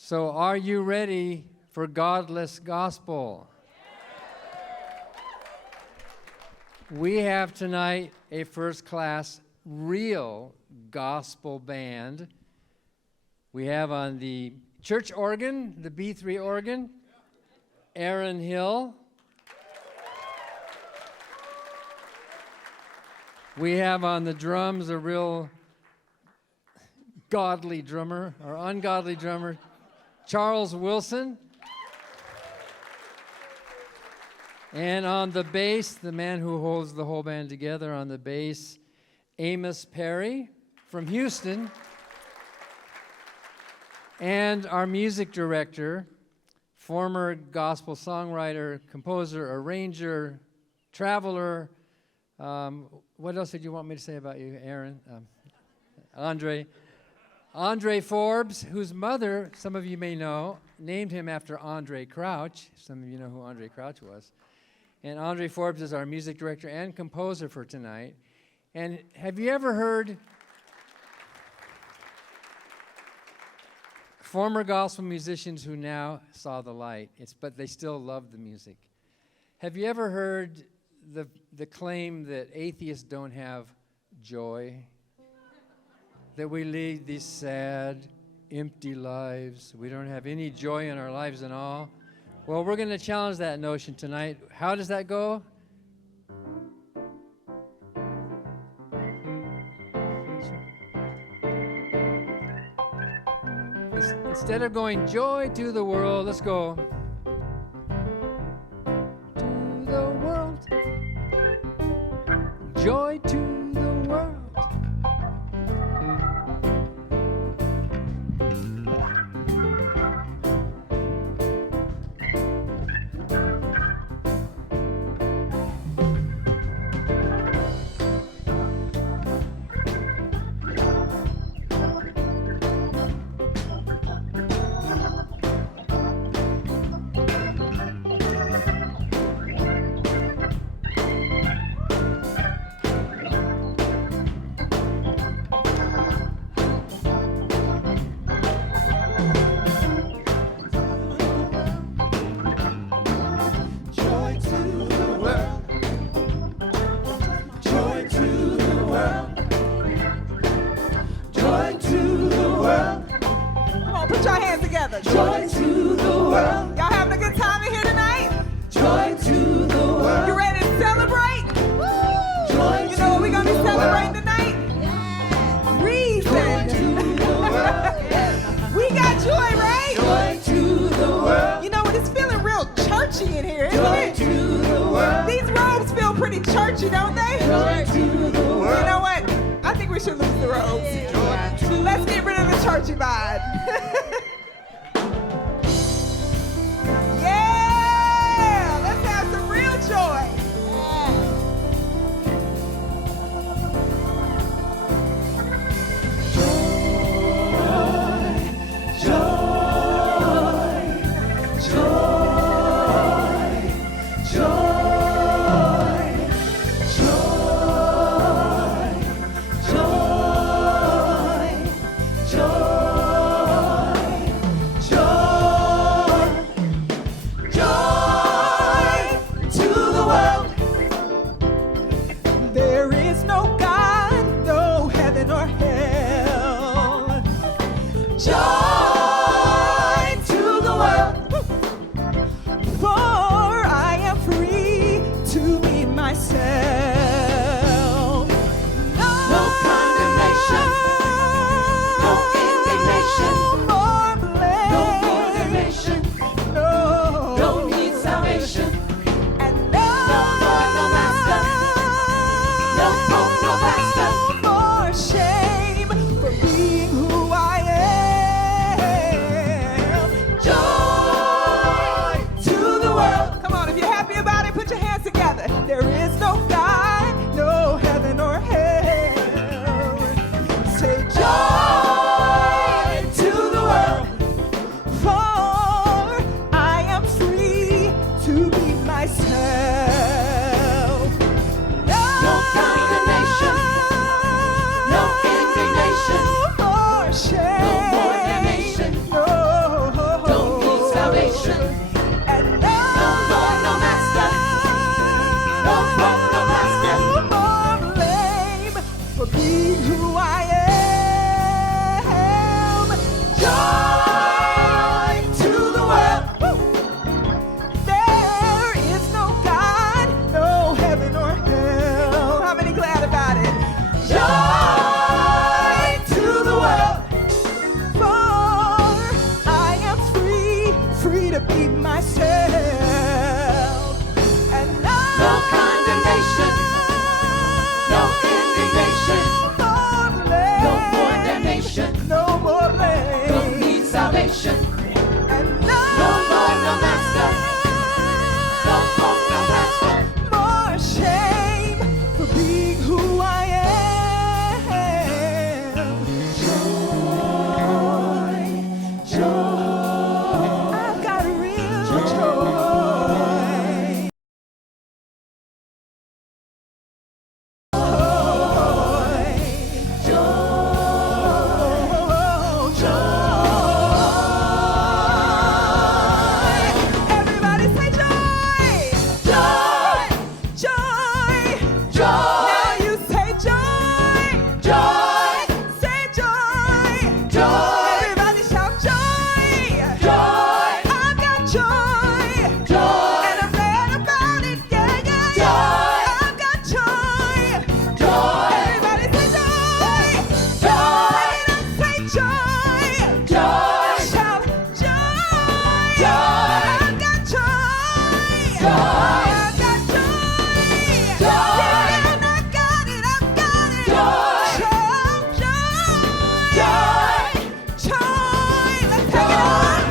So are you ready for Godless Gospel? We have tonight a first-class, real gospel band. We have on the church organ, the B3 organ, Aaron Hill. We have on the drums a real godly drummer, or ungodly drummer, Charles Wilson. And on the bass, the man who holds the whole band together on the bass, Amos Perry from Houston. And our music director, former gospel songwriter, composer, arranger, traveler. What else did you want me to say about you, Aaron? Andre Forbes, whose mother, some of you may know, named him after Andre Crouch. Some of you know who Andre Crouch was. And Andre Forbes is our music director and composer for tonight. And have you ever heard former gospel musicians who now saw the light, but they still love the music? Have you ever heard the claim that atheists don't have joy? That we lead these sad, empty lives. We don't have any joy in our lives at all. Well, we're going to challenge that notion tonight. How does that go? Instead of going joy to the world, let's go to the world. Joy to the world. Joy to the world. Y'all having a good time in here tonight? Joy to the world. You ready to celebrate? Woo! Joy, you know what we're going to be celebrating tonight? Yeah. Reason. Joy to the world. Yeah. We got joy, right? Joy to the world. You know what? It's feeling real churchy in here, isn't it? Joy to the world. These robes feel pretty churchy, don't they? Joy to the world. You know what? I think we should lose the robes. Yeah. Let's get rid of the churchy vibe. Joy. Joy. condemnation. And No Lord, no master. No hope, no master. no more blame for being who I am. Joy to the world. There is no God, no heaven or hell. How many glad about it? Joy to the world. For I am free, free to be myself. And No condemnation. No indignation. No more damnation. No more blame. Don't need salvation. And No Lord, no master. No hope, no master. more shame for being who I am. Joy, joy. I've got real joy. Everybody say joy! Joy! Joy! Joy! Now you say joy! Joy! Say joy! Joy! Everybody shout joy! Joy! I've got joy! Joy! And I read about it, yeah, yeah, yeah! Joy! I've got joy! Joy! Everybody say joy! Joy! And I say joy! Joy! Shout joy! Joy! I've got joy! Joy! I've got joy! Joy! And I got it, I've got it! Joy! Shout joy! Joy! Joy! Let's take it on!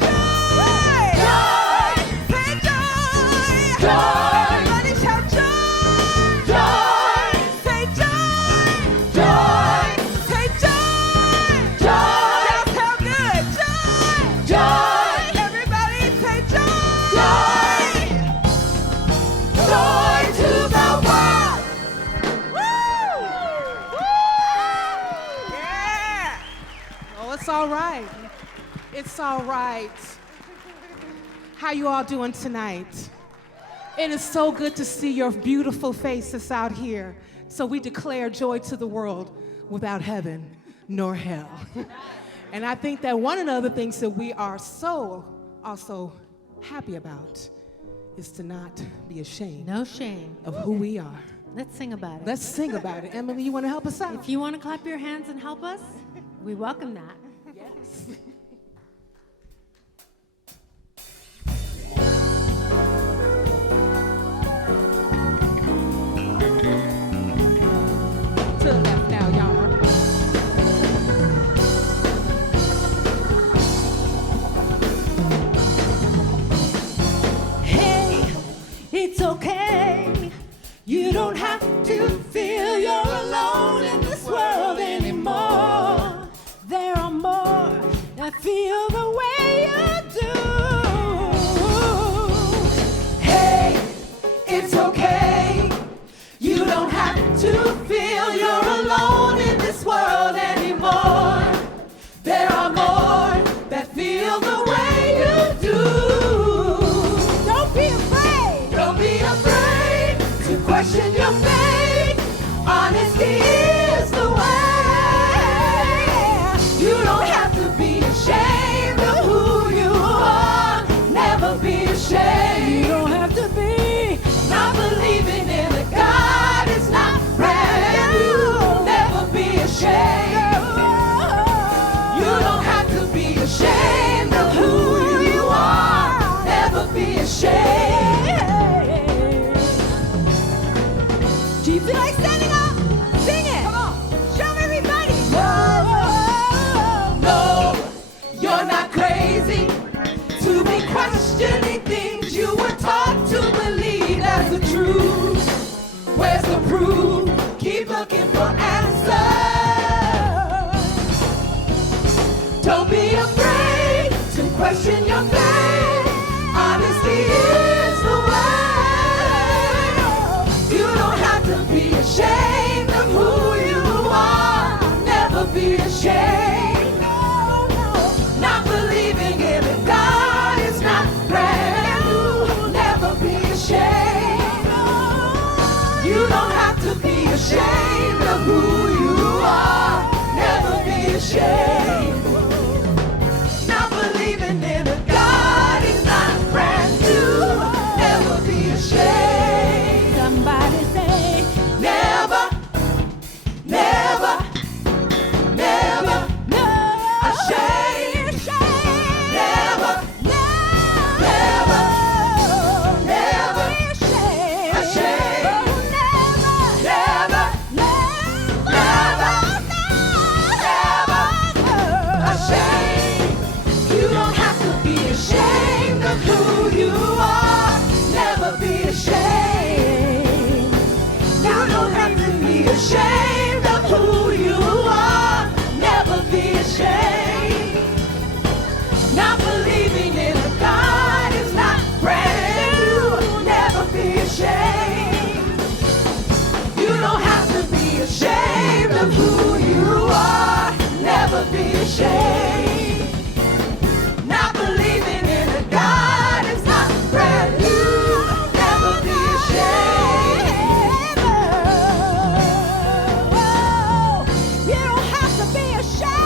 Joy! Joy! Say joy! Joy! Everybody shout joy! Joy! Say joy! Joy! Say joy! Joy! That's how good! Joy! Joy! Everybody say joy! Joy! Joy to the world! Woo! Yeah! Oh, it's all right. It's all right. How you all doing tonight? It is so good to see your beautiful faces out here. So we declare joy to the world without heaven nor hell. And I think that one of the other things that we are so also happy about is to not be ashamed No shame. of who we are. Let's sing about it. Let's sing about it. Emily, you want to help us out? If you want to clap your hands and help us, we welcome that. Yes. To the left now, y'all. Hey, it's okay. You don't have to feel you're alone in this world anymore. There are more that feel the way you do. Hey, it's okay. You don't have to feel you're alone in this world anymore. There are more that feel the way you do. Don't be afraid. Don't be afraid to question your faith. Honesty is the way. You don't have to be ashamed of who you are. Never be ashamed. You don't have to be not believing in a God is not brand new. Never be ashamed. You don't have to be ashamed of who you are. Never be ashamed. Do you feel like standing up? Sing it. Come on. Show everybody. No, you're not crazy to be questioning things you were taught to believe as the truth. Where's the proof? Keep looking for answers. Don't be afraid to question your faith. Honesty is the way. You don't have to be ashamed of who you are. Never be ashamed. Not believing in a God is ashamed. Not believing in a God is not brand new. Never be ashamed. Oh, you don't have to be ashamed.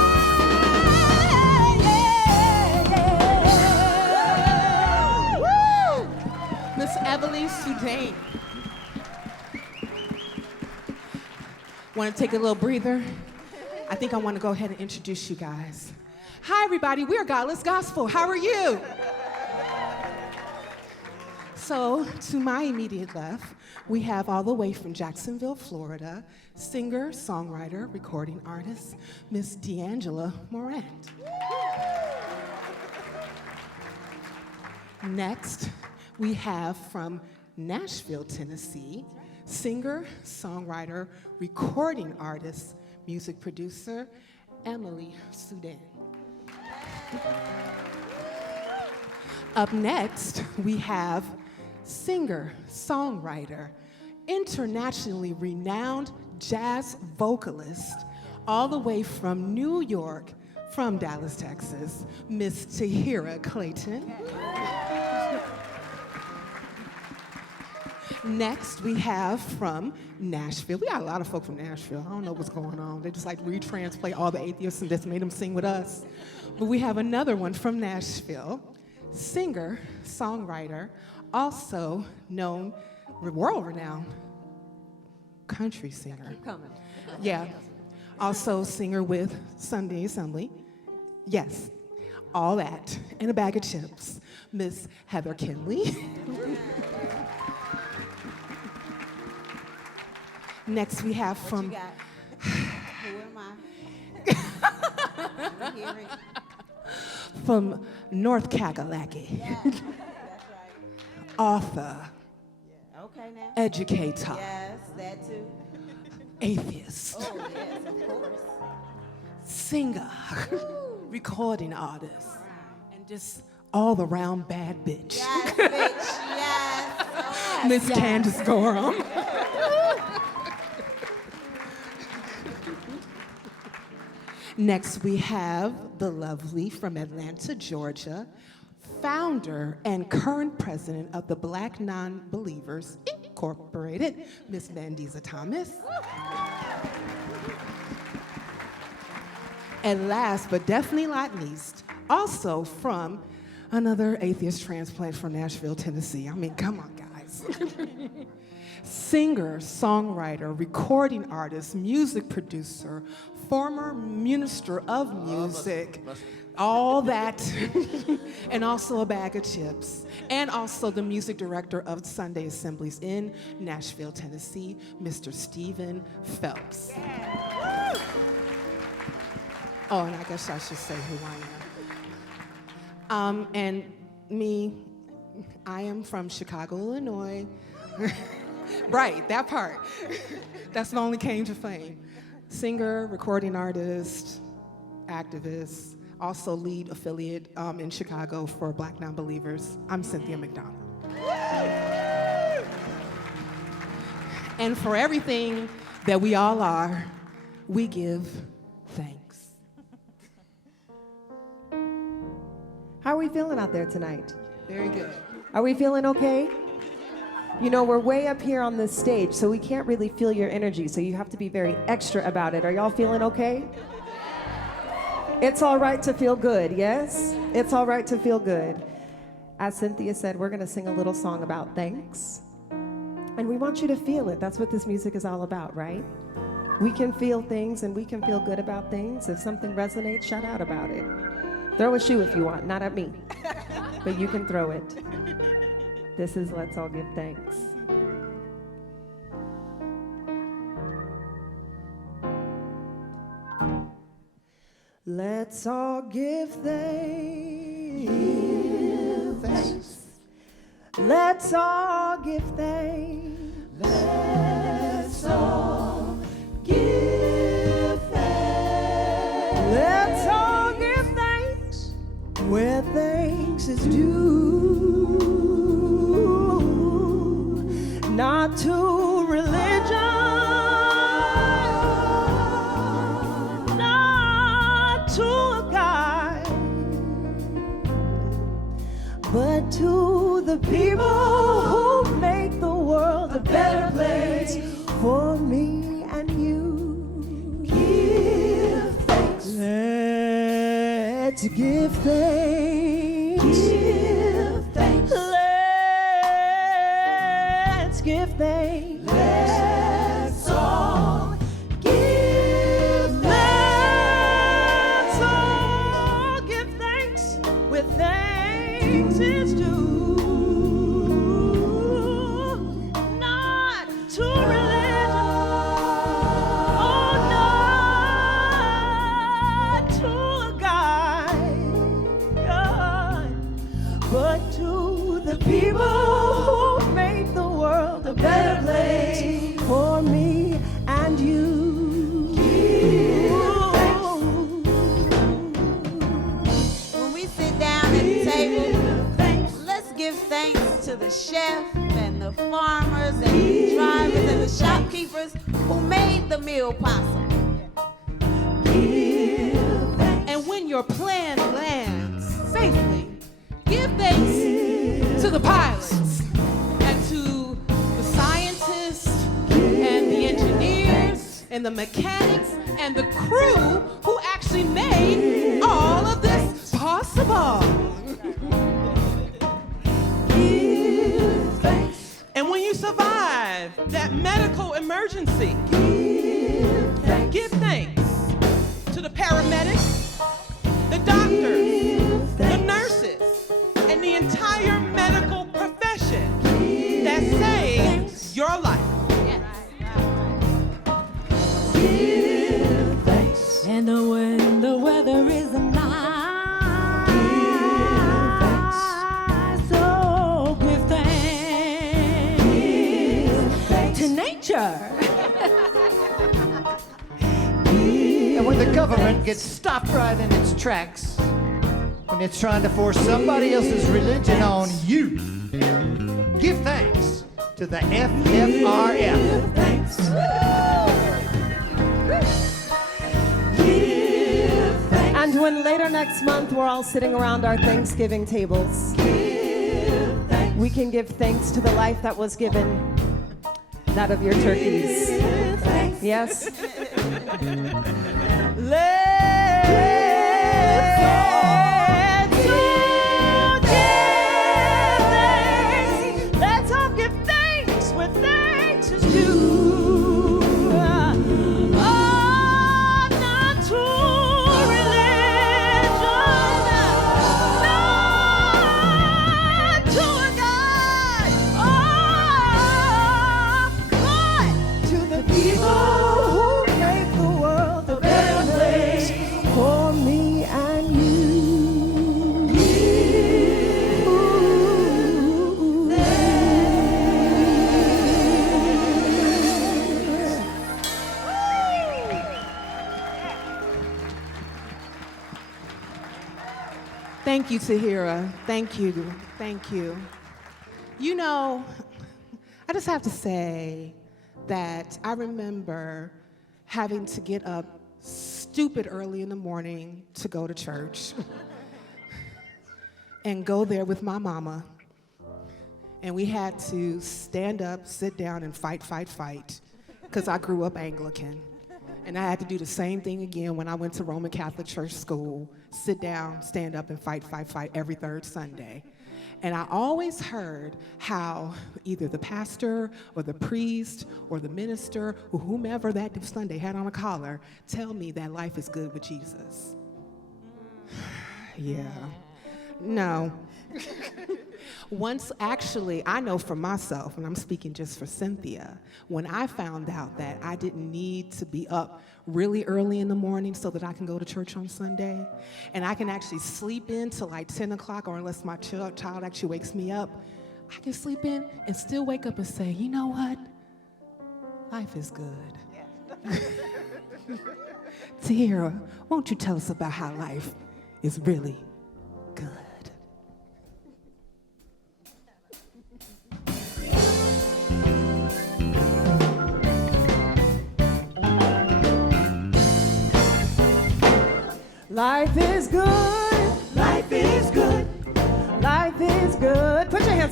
Miss Evelyn Soudain. Want to take a little breather? I think I want to go ahead and introduce you guys. Hi, everybody. We are Godless Gospel. How are you? So, to my immediate left, we have all the way from Jacksonville, Florida, singer, songwriter, recording artist, Miss D'Angela Morant. Next, we have from Nashville, Tennessee, singer, songwriter, recording artist, music producer, Emily Soudain. Up next, we have singer, songwriter, internationally renowned jazz vocalist, all the way from New York, from Dallas, Texas, Miss Tahira Clayton. Next, we have from Nashville. We got a lot of folk from Nashville. I don't know what's going on. They just like retranslate all the atheists and just made them sing with us. But we have another one from Nashville, singer, songwriter, also known, world-renowned country singer. Keep coming. Yeah. Also singer with Sunday Assembly. Yes, all that, and a bag of chips. Miss Heather Kinley. Next, we have from. What you got? Who am I? Hearing. From North Kakalaki. Yes, that's right. Author, Okay now. educator, Yes, that too. atheist, Oh yes, of course. singer, recording artist, and just all around bad bitch. Yes, bitch. Yes. Oh, Miss Candace Gorham. Next, we have the lovely from Atlanta, Georgia, founder and current president of the Black Non-Believers Incorporated, Miss Mandisa Thomas. And last, but definitely not least, also from another atheist transplant from Nashville, Tennessee. I mean, come on, guys. Singer, songwriter, recording artist, music producer, former minister of music, all that, and also a bag of chips, and also the music director of Sunday Assemblies in Nashville, Tennessee, Mr. Stephen Phelps. Oh, and I guess I should say who I am. And me, I am from Chicago, Illinois. Right, that part. That's the only claim to fame. Singer, recording artist, activist, also lead affiliate in Chicago for Black Non-Believers. I'm Cynthia McDonald. And for everything that we all are, we give thanks. How are we feeling out there tonight? Very good. Are we feeling okay? You know, we're way up here on this stage, so we can't really feel your energy, so you have to be very extra about it. Are y'all feeling okay? It's all right to feel good, yes? It's all right to feel good. As Cynthia said, we're gonna sing a little song about thanks. And we want you to feel it. That's what this music is all about, right? We can feel things and we can feel good about things. If something resonates, shout out about it. Throw a shoe if you want, not at me, but you can throw it. This is Let's All Give Thanks. Let's all give thanks. Give thanks. Let's all give thanks. Let's all give thanks. Let's all give thanks where thanks is due. Not to religion, not to a but to the people who make the world a better place for me and you. Give thanks. Let's give thanks. Give thanks. Let's give thanks. Let's all give Let's all give thanks with thanks is due. Not to religion, oh, not to a God, but to the people who make the world a better place for me and you. When we sit down at the table, let's give thanks to the chef and the farmers and the drivers and the shopkeepers who made the meal possible. And when your plan lands safely, give thanks to the pilots and to the scientists and the engineers and the mechanics and the crew who actually made all of this possible. And when you survive that medical emergency, give thanks to the paramedics, the doctors, the nurses, and the entire medical profession that saved your life. And when the weather is nice, so give thanks to nature. And when the government gets stopped right in its tracks, when it's trying to force somebody else's religion on you, give thanks to the FFRF. And when later next month we're all sitting around our Thanksgiving tables, we can give thanks to the life that was given, that of your turkeys. Yes? Let's all give thanks with thanks is due. Oh, not to religion, not to a God, but to the people who make the world a better place for me and you. Thank you, Tahira. Thank you. Thank you. You know, I just have to say that I remember having to get up stupid early in the morning to go to church and go there with my mama. And we had to stand up, sit down, and fight, because I grew up Anglican. And I had to do the same thing again when I went to Roman Catholic Church school. Sit down, stand up, and fight every third Sunday. And I always heard how either the pastor or the priest or the minister or whomever that Sunday had on a collar tell me that life is good with Jesus. Yeah. No. Once, actually, I know for myself, and I'm speaking just for Cynthia, when I found out that I didn't need to be up really early in the morning so that I can go to church on Sunday, and I can actually sleep in till like 10 o'clock, or unless my child actually wakes me up, I can sleep in and still wake up and say, you know what? Life is good. Tahira, won't you tell us about how life is really good? Life is good. Life is good. Life is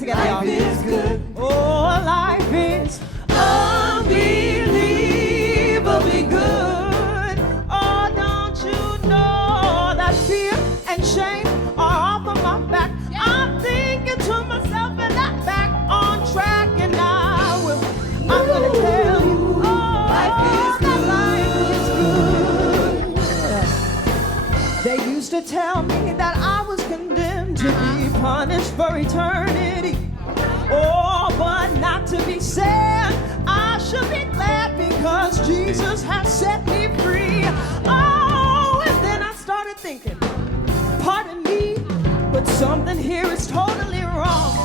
together, y'all. Life is good. Oh, life is unbelievably good. Oh, don't you know that fear and shame are off of my back? I'm thinking to myself, and I'm back on track, and I'm gonna tell you, oh, life is good. They used to tell me that I was condemned to be punished for eternity. Oh, but not to be sad. I should be glad because Jesus has set me free. Oh, and then I started thinking, pardon me, but something here is totally wrong.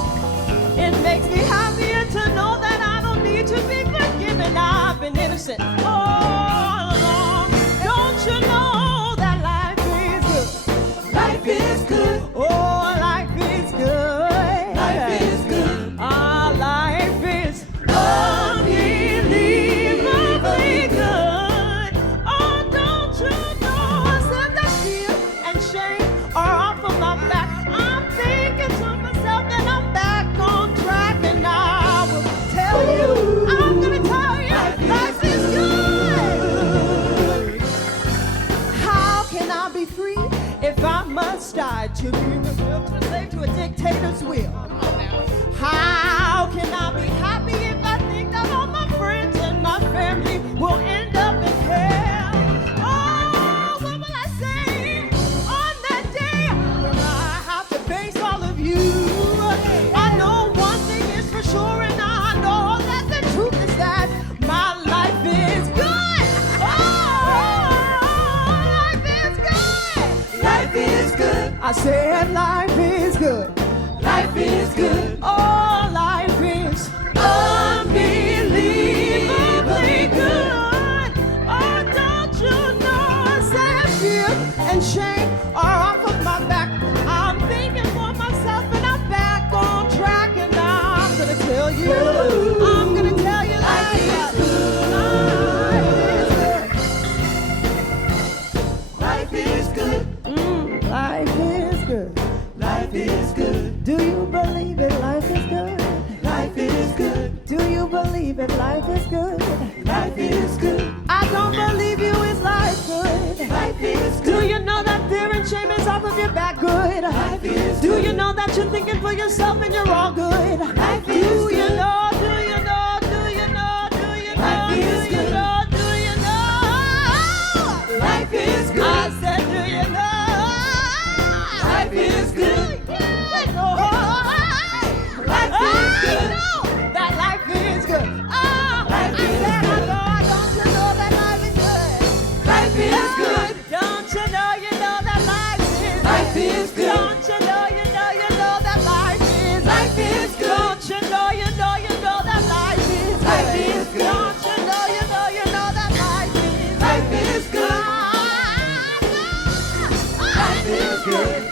It makes me happier to know that I don't need to be forgiven. I've been innocent all along. Don't you know that life is good? Life is good. Oh, life is good. Life is good. Our life is unbelievably good. Oh, don't you know I said that fear and shame are off of my back? I'm thinking to myself that I'm back on track, and I will tell you, I'm gonna tell you, life is good. How can I be free if I must die to be removed to slave to a dictator's will? How can I be happy if I think that all my friends and my family will end up in hell? Oh, what will I say on that day when I have to face all of you? I know one thing is for sure, and I know that the truth is that my life is good. Oh, life is good. Life is good. I said life is good. Life is good. Oh, life is unbelievably good. Oh, don't you know I said fear and shame are off of my back? I'm thinking for myself, and I'm back on track, and I'm gonna tell you, I'm gonna tell you life is good. Life is good. Life is good. Life is good. Do you believe it? Life is good. Life is good. Do you believe it? Life is good. Life is good. I don't believe you. Is life good? Life is good. Do you know that fear and shame is off of your back? Good. Life is good. Do you know that you're thinking for yourself and you're all good? Life is good. Do you know? Do you know? Do you know? Do you know? Life is good. Do you know? Life is good. I said, do you know? Life is good. Life is good. That life is good. Oh, life is good. Don't you know that life is good? Life is good. Don't you know that life is good? Life is good. Don't you know that life is good? Life is good. Don't you know that life is good? Life is good. Don't you know that life is good? Life is good. Life is good.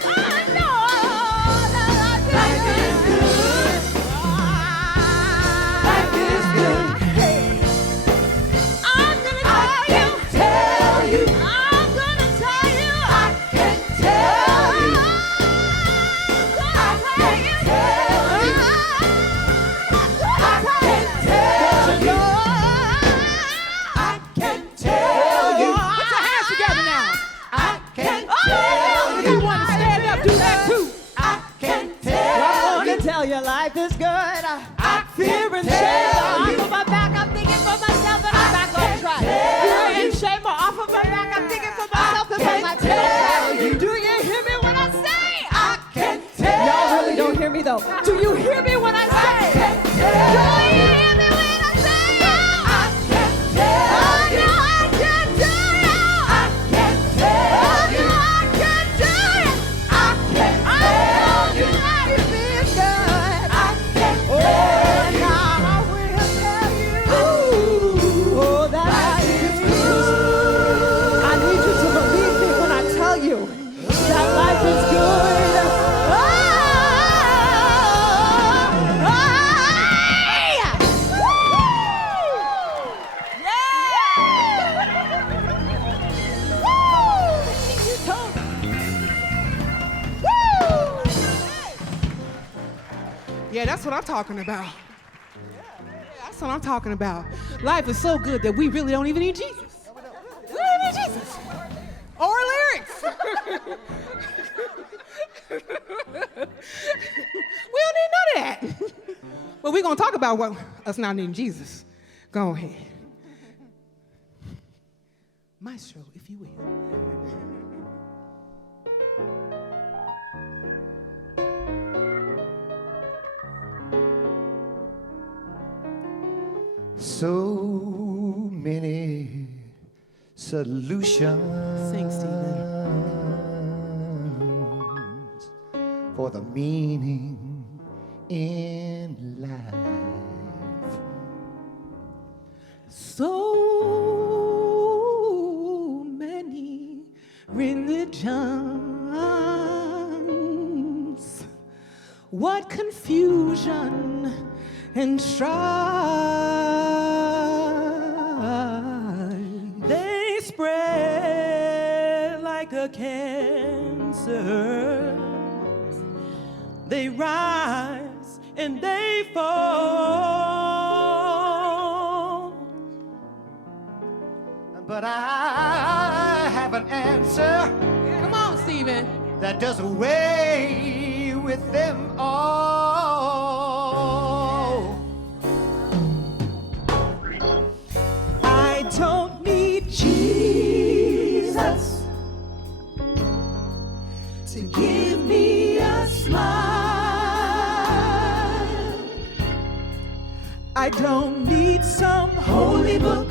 Your life is good. I fear and shame are off of my back. I'm thinking for myself, and I'm back on track. Fear and shame are off of my back. I'm thinking for myself, and I'm back on track. Do you hear me when I say I can tell? Y'all really don't hear me though. Do you hear me when I say? Do you hear me when I say? I can tell. Oh, no, I can tell you. I can tell. Oh, no, I can tell you. I can tell you. Life is good. Oh, now I will tell you, oh, that life is good. I need you to believe me when I tell you that life is good. Oh, Yeah, that's what I'm talking about. That's what I'm talking about. Life is so good that we really don't even need Jesus. We don't need Jesus. Or lyrics. We don't need none of that. But we're going to talk about us not needing Jesus. Go ahead. Maestro, if you will. So many solutions Sing, Stephen. for the meaning in life. So many religions. What confusion and strife. They spread like a cancer. They rise and they fall. But I have an answer Come on, Stephen. that does away with them all. I don't need Jesus to give me a smile. I don't need some holy book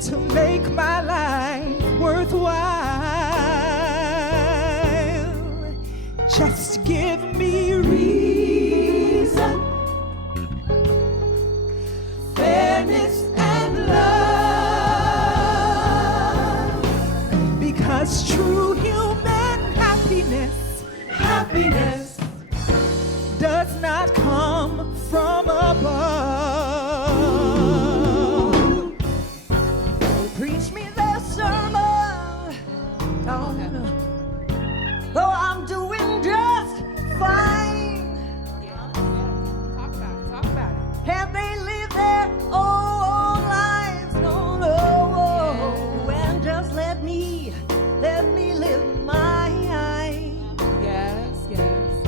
to make my life worthwhile. Just give me reason, fairness and love, because true human happiness does not come from above. Preach me the sermon, though I'm doing just fine. Talk about it. Have they lived their own lives? No, no. And just let me live mine. Yes, yes.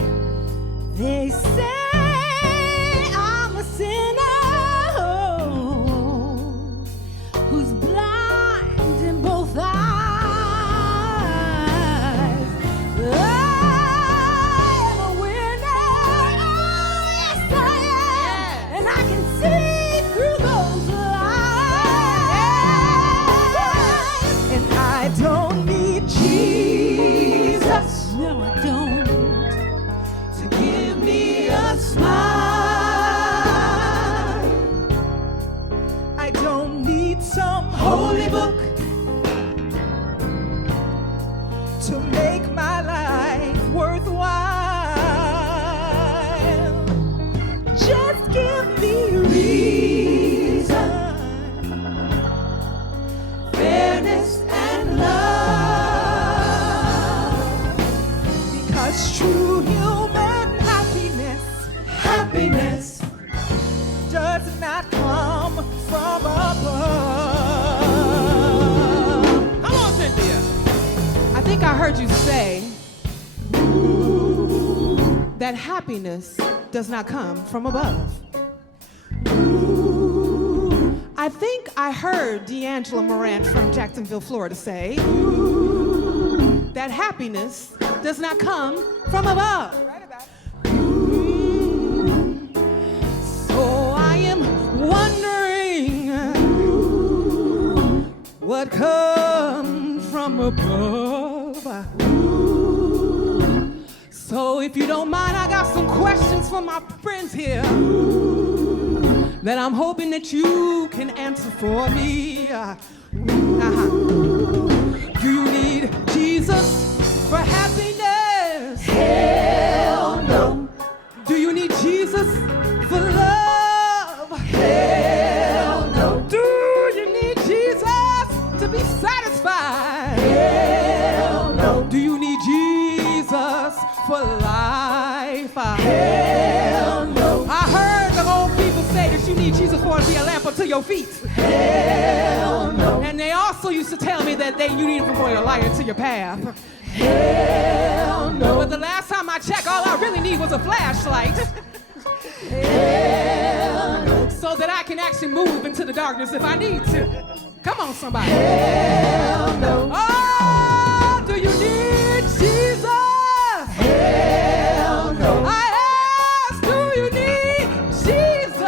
They say I'm a sinner who's blind in both eyes. I am a winner. Oh, yes, I am. And I can see through those lies. And I don't need Jesus. No, I don't. To give me a smile. I don't need some holy book to make my life worthwhile. Just give me reason, fairness and love, because true human happiness does not come from above. Come on, Cynthia. I think I heard you say that happiness does not come from above. I think I heard D'Angelo Morant from Jacksonville, Florida say that happiness does not come from above. So I am wondering what comes from above. So if you don't mind, I got some questions for my friends here that I'm hoping that you can answer for me. Do you need Jesus for happiness? Hell no. Do you need Jesus for love? Hell no. Do you need Jesus to be satisfied? Hell no. Do you need Jesus for life? your feet. Hell no. And they also used to tell me that you need to avoid a light into your path. Hell no. But the last time I checked, all I really need was a flashlight. Hell no. So that I can actually move into the darkness if I need to. Come on, somebody. Hell no. Oh, do you need Jesus? Hell no. I ask, do you need Jesus?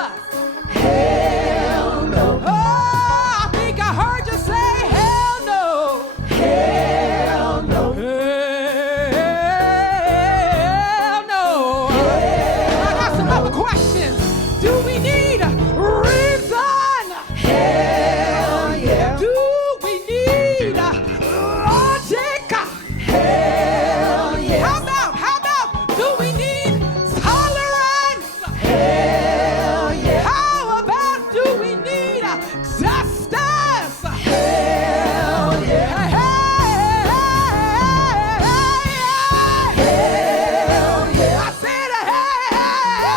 Hell no. Oh, I think I heard you say hell no. Hell no. Hell no. Hell I got some other questions. Do we need a reason? Hell yeah. Do we need a logic? Hell yeah. How about, do we need tolerance? Hell yeah. How about, do we need justice? Hell yeah. Hell yeah. I said hell yeah.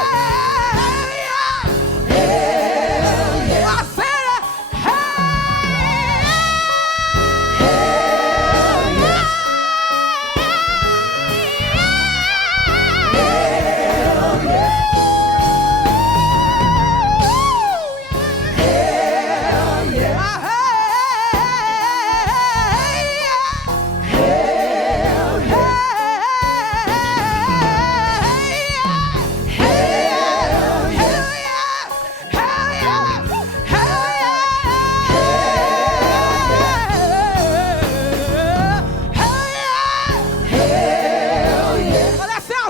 I said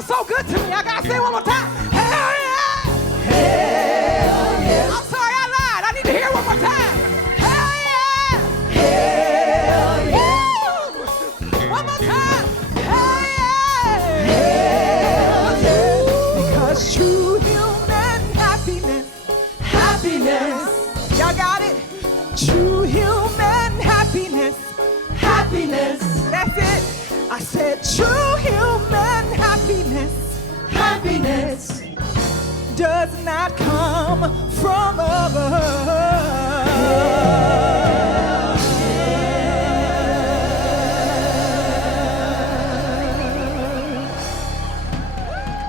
so good to me. I gotta say it one more time. Hell yeah! Hell yeah! I'm sorry I lied. I need to hear it one more time. Hell yeah! Hell yeah! Woo! One more time. Hell yeah! Hell yeah! Because true human happiness, y'all got it? True human happiness, that's it. I said true human happiness does not come from above.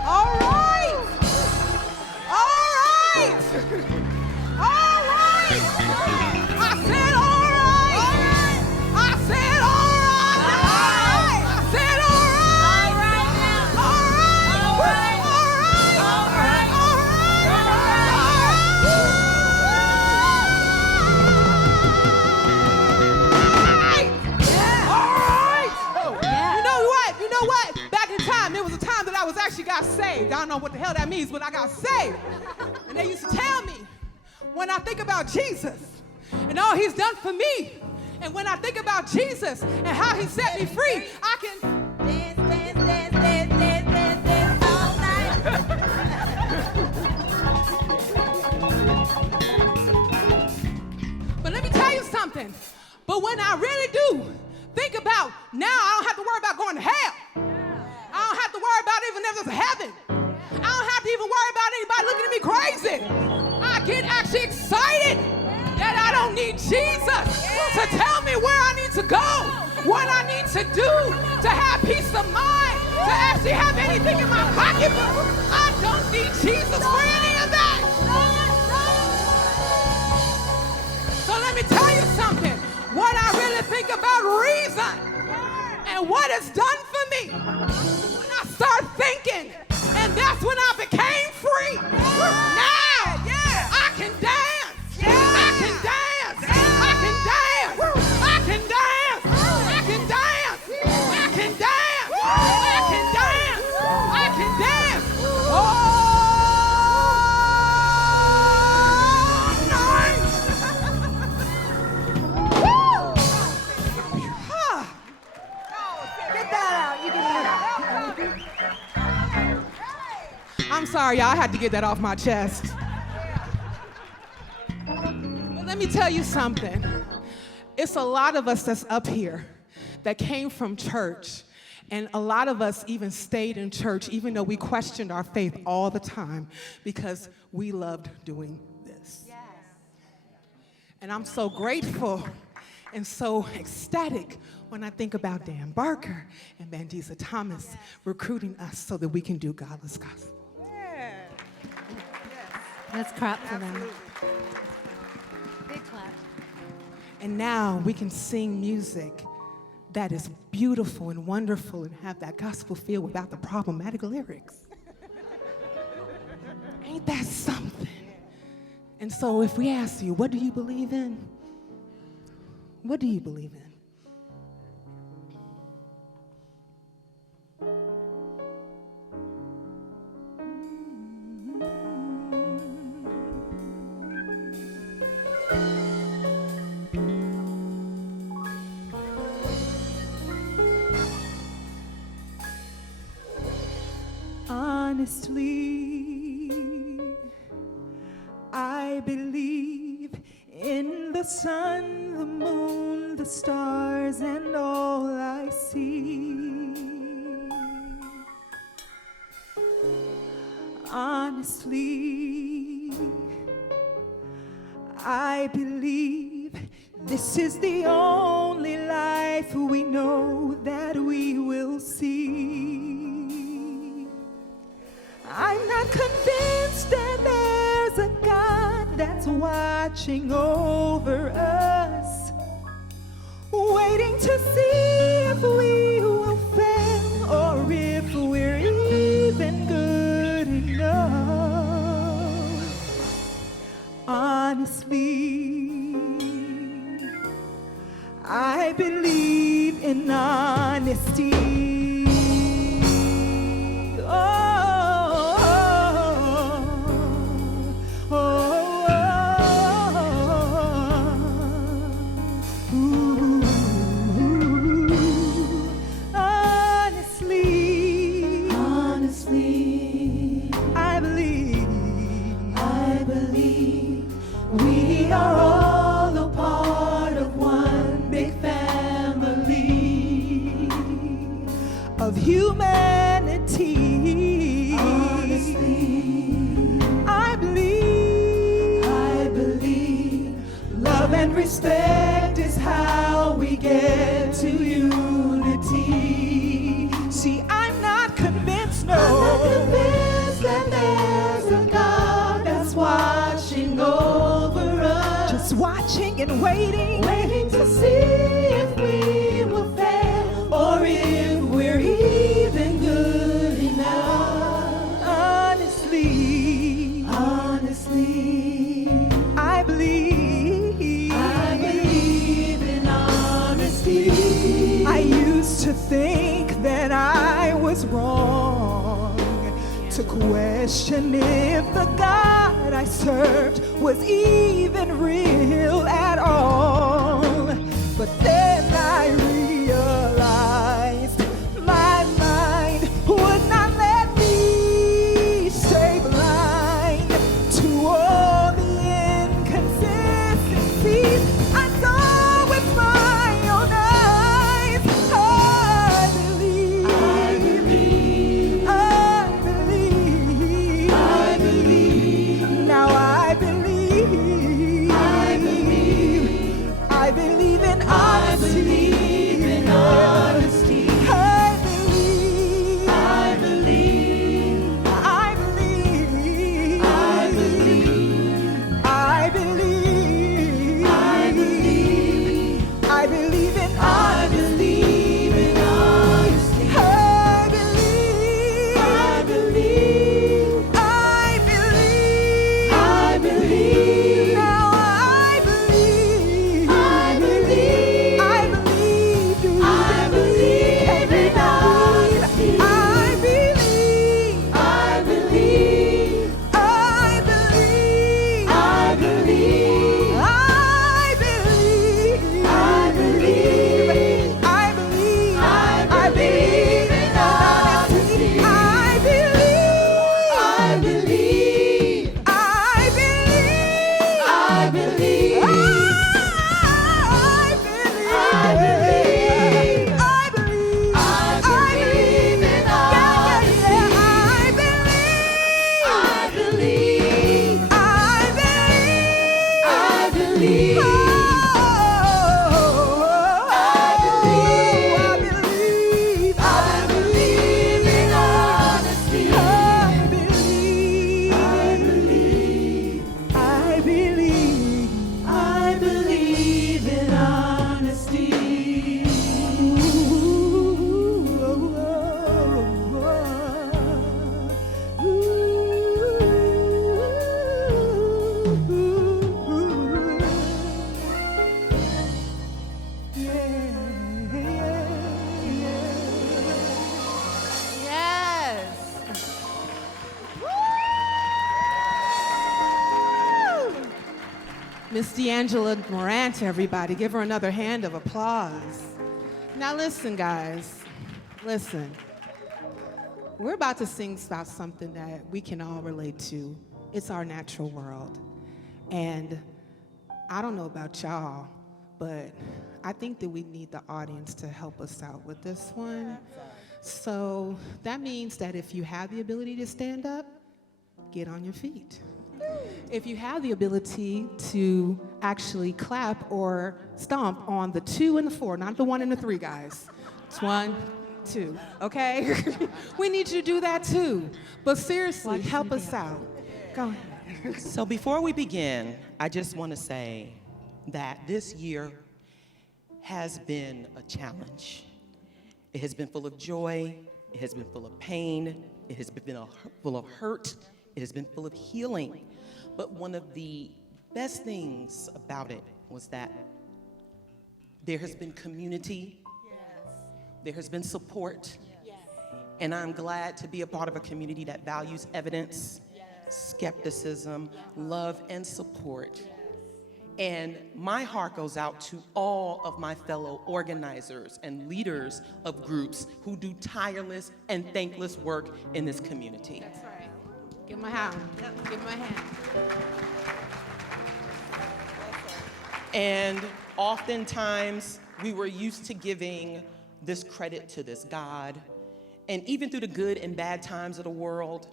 All right. I said all right. I said all right. I said all right. You know what? Back in time, there was a time that I was actually got saved. I don't know what the hell that means, but I got saved. And they used to tell me, when I think about Jesus and all he's done for me, and when I think about Jesus and how he set me free, I can dance all night. But let me tell you something. But when I really do think about, now I don't have to worry about going to hell. I don't have to worry about even if there's heaven. I don't have to even worry about anybody looking at me crazy. I get actually excited that I don't need Jesus to tell me where I need to go, what I need to do to have peace of mind, to actually have anything in my pocketbook. I don't need Jesus for any of that. So let me tell you something. When I really think about reason and what it's done for me, when I start thinking, and that's when I became free. Now, I can dance. I can dance. I can dance. I can dance. I can dance. I can dance. I can dance. I can dance. Get that out. You can get that. I'm sorry, y'all. I had to get that off my chest. But let me tell you something. It's a lot of us that's up here that came from church, and a lot of us even stayed in church, even though we questioned our faith all the time because we loved doing this. And I'm so grateful and so ecstatic when I think about Dan Barker and Bandisa Thomas recruiting us so that we can do Godless Gospel. Let's clap for them. Big clap. And now we can sing music that is beautiful and wonderful and have that gospel feel without the problematic lyrics. Ain't that something? And so if we ask you, what do you believe in? What do you believe in? Honestly, I believe in the sun, the moon, the stars, and all I see. Honestly, I believe this is the only life we know that we will see. I'm not convinced that there's a God that's watching over us, waiting to see if we will fail or if we're even good enough. Honestly, I believe in honesty. Humanity. Honestly, I believe love and respect is how we get to unity. See, I'm not convinced, no. I'm not convinced that there's a God that's watching over us, just watching and waiting to see if we will fail or if we're even good enough. Honestly, I believe in honesty. I used to think that I was wrong to question if the God I served was even real at all. But then I realized my mind would not let me stay blind to all the inconsistencies I saw with my own eyes. I believe. Now I believe. I Miss D'Angela Morant, everybody. Give her another hand of applause. Now listen, guys. Listen. We're about to sing about something that we can all relate to. It's our natural world. And I don't know about y'all, but I think that we need the audience to help us out with this one. So that means that if you have the ability to stand up, get on your feet. If you have the ability to actually clap or stomp on the 2 and the 4, not the 1 and the 3, guys. It's 1, 2, okay? We need you to do that too. But seriously, help us out. Go ahead. So before we begin, I just want to say that this year has been a challenge. It has been full of joy, it has been full of pain, it has been full of hurt, it has been full of healing. But one of the best things about it was that there has been community, there has been support, and I'm glad to be a part of a community that values evidence, skepticism, love, and support. And my heart goes out to all of my fellow organizers and leaders of groups who do tireless and thankless work in this community. That's right. Give him a hand. Give him a hand. And oftentimes, we were used to giving this credit to this God. And even through the good and bad times of the world,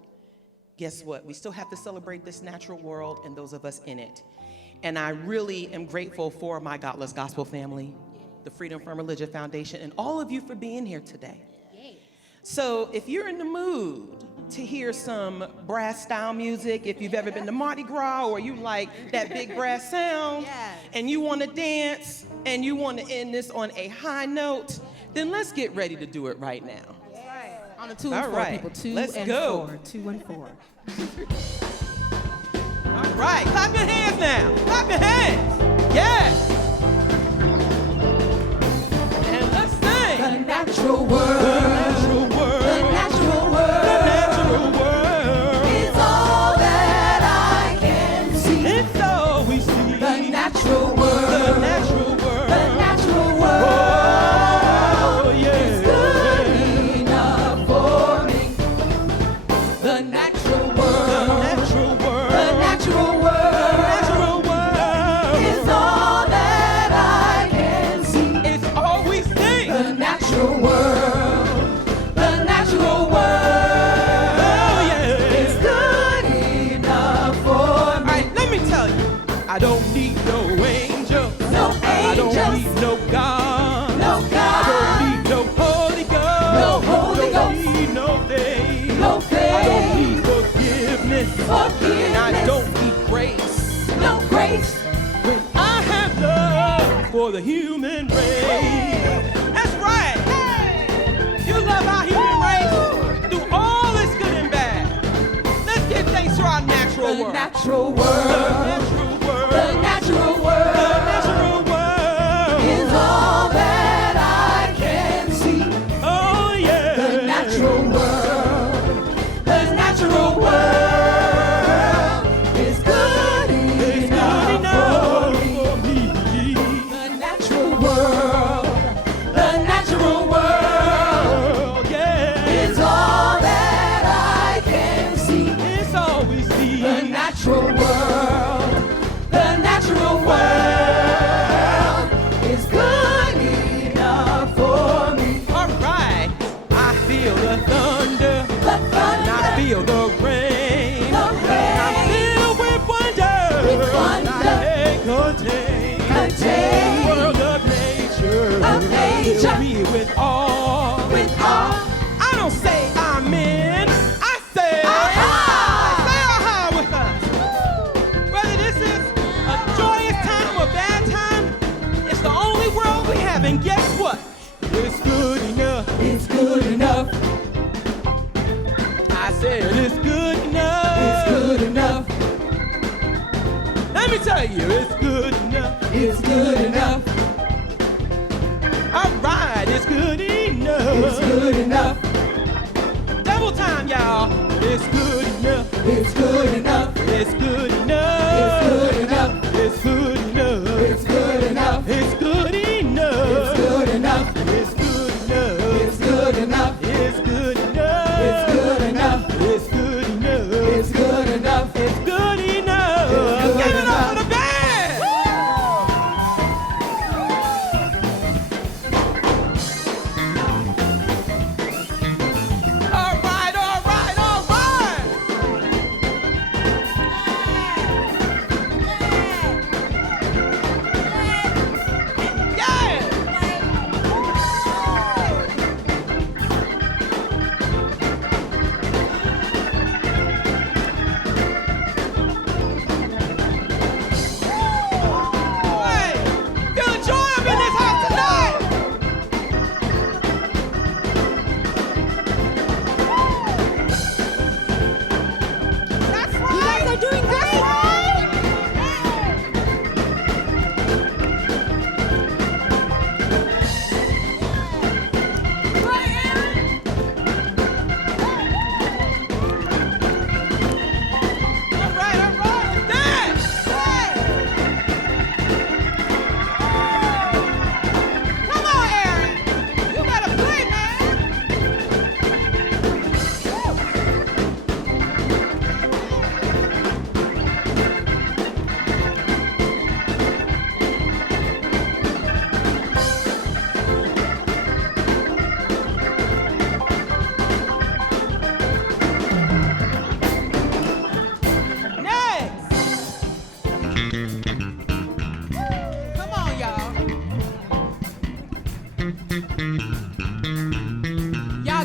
guess what? We still have to celebrate this natural world and those of us in it. And I really am grateful for my Godless Gospel family, the Freedom from Religion Foundation, and all of you for being here today. So if you're in the mood to hear some brass style music, if you've ever been to Mardi Gras or you like that big brass sound, and you want to dance and you want to end this on a high note, then let's get ready to do it right now. On the 2 and 4, people. 2 Let's and go. 4. 2 and 4. All right, clap your hands now. Clap your hands. Yes. And let's sing. The natural world. The natural world. The natural world. The natural world. Is all that I can see. It's all we see. The natural world. The natural world. The natural world. Oh, yeah. Is good enough for me. The natural world. The natural world. The natural world. The natural world. Is all that I can see. It's all we see. The natural world. The natural world. Oh, yeah. Is good enough for All me. right, let me tell you. I don't need no angel. No I don't angels. need no God. No God. I don't need no Holy Ghost. No Holy I don't Ghost. need no faith. No faith. I don't need forgiveness. Forgiveness. And I don't need grace. No grace. When I have love for the human race. That's right. You love our human race. Do all this good and bad. Let's give thanks to our natural The world. natural world. The natural world. The natural The world. natural world. Is all that I can see. Oh, yeah. The natural world. The natural world. Is good It's good enough for me. enough for me. The natural world. The natural world. Oh, yeah. Is all that I can see. It's all we see. The natural world. The natural world. Is good enough for me. All right. I feel the thunder. The And I thunder. feel the rain. The rain. I'm filled with wonder. With wonder. I contain. Contain. The world of nature. Of nature. Fill me with awe. With awe. I don't say amen. I say Aha. Say aha with us. Whether this is a joyous time or bad time, it's the only world we have. And guess what? It's good enough. It's good enough. I said it's good enough. It's good enough. Let me tell you, it's good enough. It's good enough. All right, it's good enough. It's good enough. Double time, y'all. It's good enough. It's good enough. It's good enough. It's good enough. It's good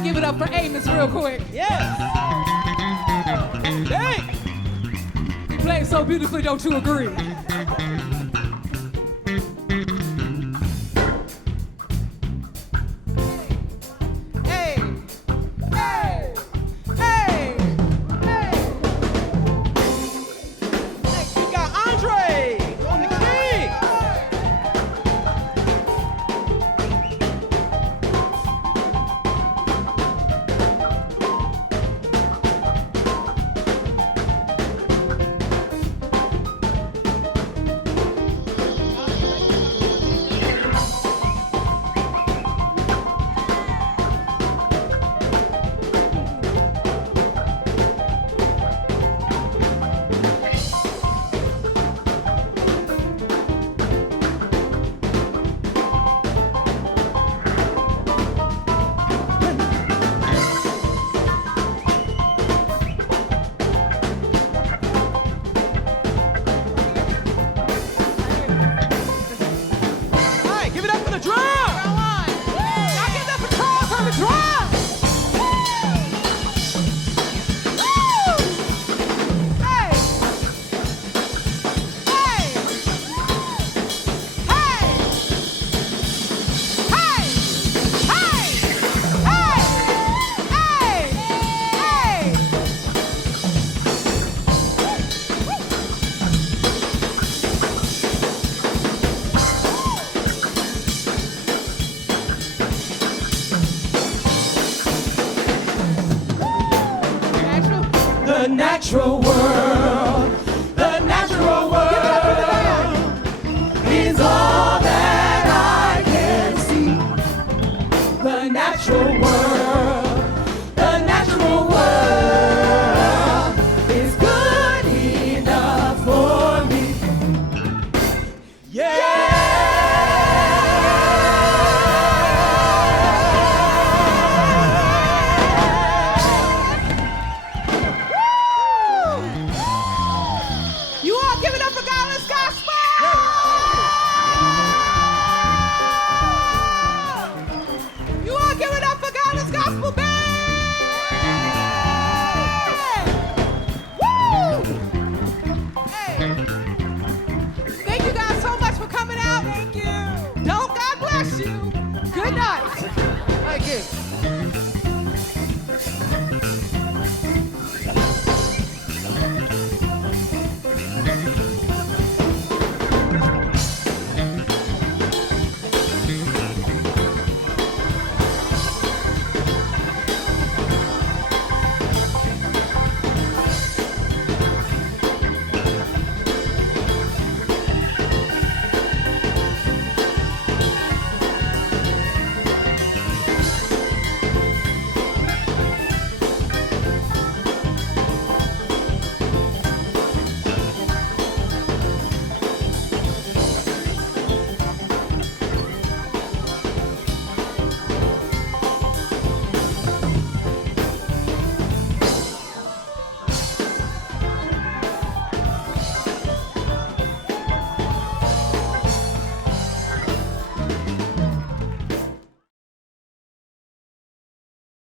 give it up for Amos real quick. Yes. Hey. He plays so beautifully, don't you agree? Hey. Hey. Hey. Hey. Next we got Andre on the key. All right, give it up for the drum. Y'all give it up for Charles on the drums. Hey. Hey. Hey. Hey. Hey. Hey. Hey. Hey. Natural. The natural world